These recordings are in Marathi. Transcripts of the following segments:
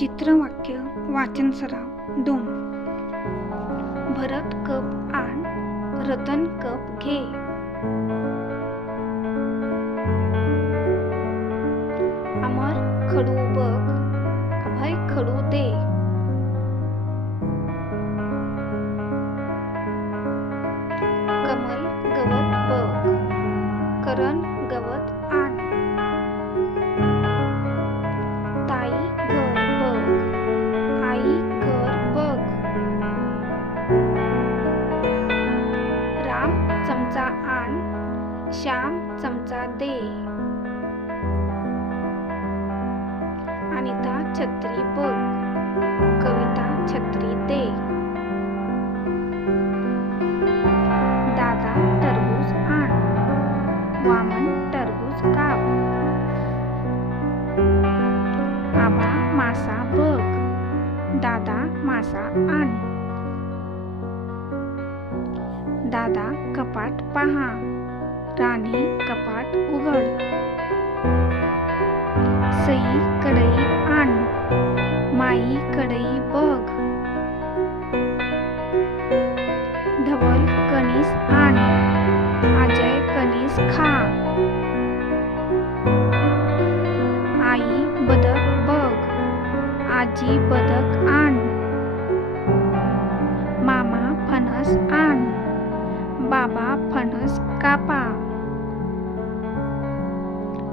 चित्रवाक्य वाचन सराव 2. भरत कप आण, रतन कप घे. अमर खडू बघ, अभय खडू दे. कमल गवत बघ, करण गवत आण. ताई घर बघ, आई घर बघ. राम चमचा आण, श्याम चमचा दे. अनिता छत्री बघ, कविता छत्री दे. दादा टरबूज आण, वामन टरबूज काप. आबा मासा बघ, दादा मासा आण. दादा कपाट पहा, राणी कपाट उघड. सई कढई आण, माई कढई बघ. धवल कणीस आण, अजय कणीस खा. आई बदक बघ, आजी बदक आण. मामा फणस आण, बाबा फणस कापा.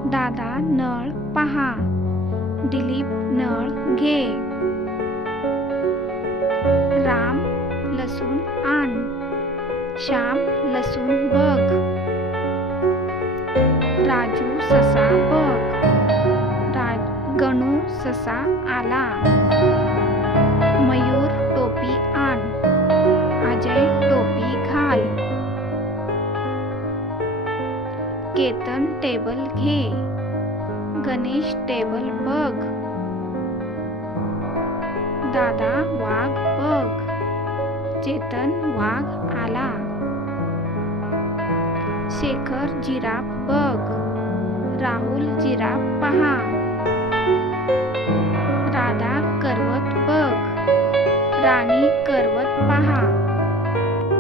दादा नळ पहा, दिलीप नळ घे. राम लसूण आण, श्याम लसूण बघ. राजू ससा बघ, गणू ससा आला. मयूर टोपी आण, अजय टोपी घाल. केतन टेबल घे, गणेश टेबल बघ. दादा वाघ बघ, चेतन वाघ आला. शेखर जिराफ बघ, राहुल जिराफ पहा. राधा करवत बघ, राणी करवत पहा.